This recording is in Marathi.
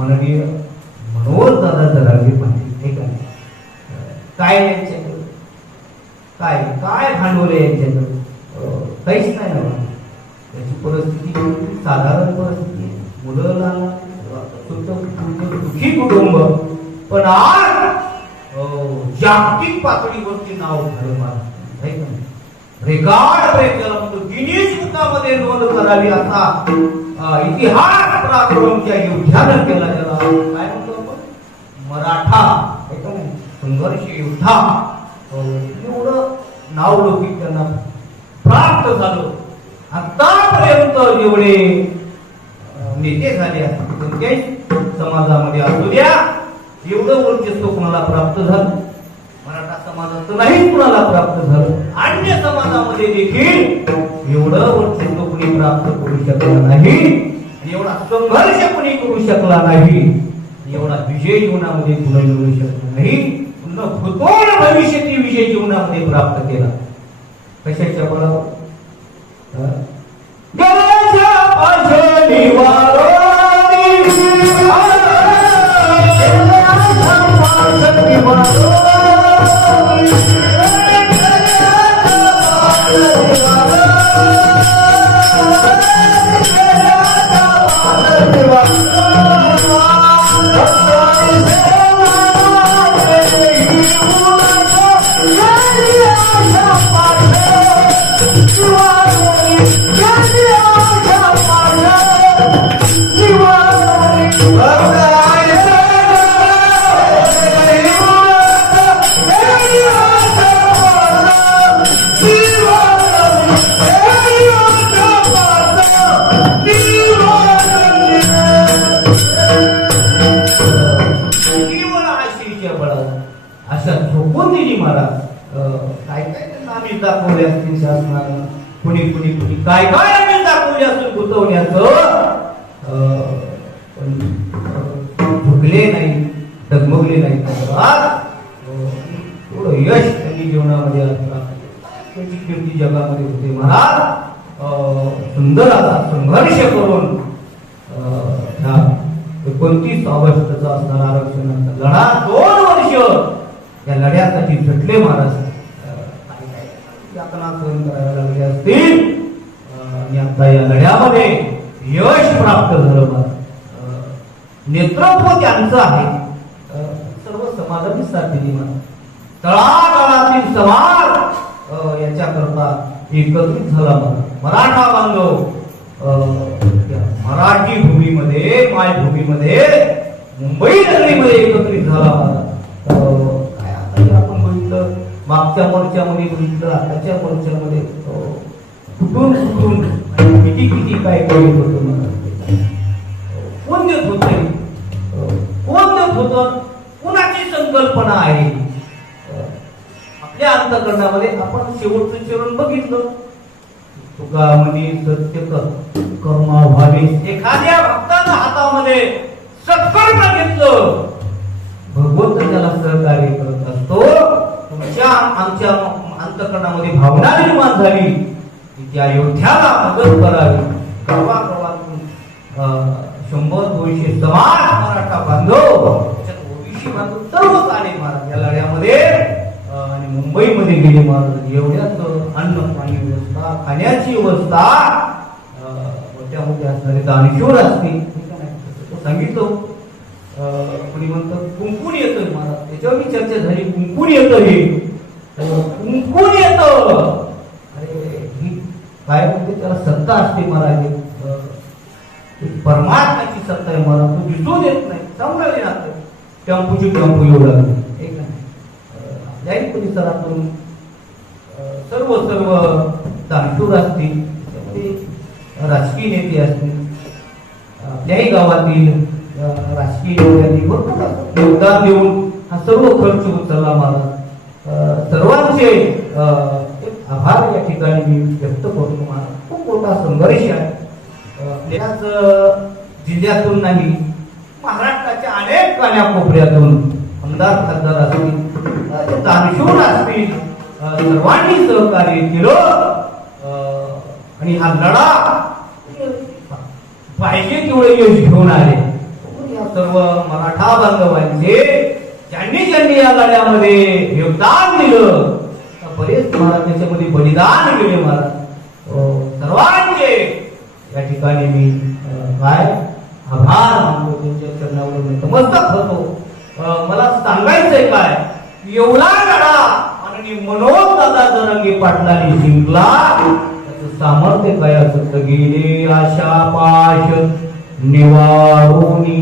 माननीय मनोहर दादा जरांगे पाटील हे काय काय यांच्याकडे? काय? काय भांडवल आहे यांच्याकडे काहीच नाही ना त्याची परिस्थिती साधारण परिस्थिती आहे. मुलं लहान सुद्धा दुखी कुटुंब. पण आज जागतिक पातळीवरती नाव झालं महाराष्ट्र नाही? रेकॉर्ड ब्रेक केला म्हणतो गिनीज बुकामध्ये नोंद करावी असा इतिहास इतिहास पराक्रमच्या युद्धानं केला त्याला. काय म्हणतो आपण? मराठा. एकदम नाही? संघर्ष योद्धा. एवढं एवढं नावलौकिक त्यांना प्राप्त झालं. आतापर्यंत जेवढे नेते झाले असतील. कोणत्याही समाजामध्ये असू द्या एवढं वर्चस्व कुणाला प्राप्त झालं? मराठा समाजाचं नाही कुणाला प्राप्त झालं. अन्य समाजामध्ये देखील एवढं वर्चस्व कुणी प्राप्त करू शकला नाही एवढा संघर्ष कोणी करू शकला नाही एवढा विजय जीवनामध्ये कुणी मिळू शकला नाही पुन्हा भूतोल भविष्यातील विजय जीवनामध्ये प्राप्त केला. कशाच्या बळावर? अशा झोपून दिली महाराज काय काय त्यांना आम्ही दाखवले असतील शासनानं? कुणी कुणी कुणी? काय काय आम्ही दाखवले असून गुंतवण्याचं? पण झुकले नाही डगमगले नाही थोडं यश त्यांनी जीवनामध्ये असला त्यांची कीर्ती जगामध्ये होते महाराज. सुंदर असा संघर्ष करून एकोणतीस ऑगस्टचा असणारा आरक्षणाचा लढा दोन वर्ष या लढ्यासाठी झटले महाराज. यातना सहन करायला लागले असतील. आणि आता या लढ्यामध्ये यश प्राप्त झालं महाराज. नेतृत्व त्यांचं आहे. सर्व समाजाने साथ दिली महाराज तळागाळातील समाज याच्याकरता एकत्रित झाला महाराज. मराठा बांधव मराठी भूमीमध्ये मायभूमीमध्ये मुंबई नगरीमध्ये एकत्रित झाला महाराज. बघितलं मागच्या मोर्चामध्ये बघितलं आताच्या मोर्चामध्ये कुठून कुठून? किती किती काय काय येत होतं कोण देत होत? कोण देत होत? कोणाची संकल्पना आहे? आपल्या अंतकरणामध्ये आपण शेवटचं चरण बघितलं. तुका म्हणे सत्य कर कर्मा व्हावे एखाद्या भक्तानं हातामध्ये सत्कर्म घेतलं. भगवंत त्याला सहकार्य करत असतो. तुमच्या आमच्या अंतकरणामध्ये भावना निर्माण झाली की त्या योद्ध्याला मदत करावी. गावागावातून शंभर दोनशे समाज मराठा बांधव ओबीसी बांधव सर्वच आले महाराज. या लढ्यामध्ये आणि मुंबईमध्ये गेले महाराज. एवढ्याच अन्न पाणी व्यवस्था खाण्याची व्यवस्था मोठ्या मोठ्या असणारे दानशूर असते तो सांगितलं. अं, कोणी म्हणतं कुंकून येतं महाराज. त्याच्यावर मी चर्चा झाली. कुंकून येतं हे येत अरे ही काय म्हणते त्याला सत्ता असते मला अं, परमात्म्याची सत्ता आहे मला. तू दिसून येत नाही. समजावे लागतं टेम्पूची टेम्पू येऊ लागली एक नाही. आपल्याही परिसरातून सर्व सर्व दानशूर असतील त्यामध्ये राजकीय नेते असतील आपल्याही गावातील राजकीय नेत्यांनी भरपूर योगदान देऊन हा सर्व खर्च उचलला मला सर्वांचे आभार या ठिकाणी मी व्यक्त करतो मला खूप मोठा संघर्ष आहे. अं, जिल्ह्यातून नाही महाराष्ट्राच्या अनेक कान्याकोपऱ्यातून आमदार खासदार असतील दानशूर असतील सर्वांनी सहकार्य केलं. आणि हा लढा पाहिजे तेवढे यश घेऊन आले. या सर्व मराठा बांधवांचे ज्यांनी ज्यांनी या लढ्यामध्ये योगदान दिलं बरेच महाराज त्याच्यामध्ये बलिदान केले महाराज हो, सर्वांचे या ठिकाणी मी काय आभार मानतो त्यांच्या चरणावर मी नतमस्तक होतो. मला सांगायचंय काय एवढा लढा आणि मनोज दादा जरंगी पाटलांनी जिंकला त्याचं सामर्थ्य काय असत गेले आशा पाश निवारोनी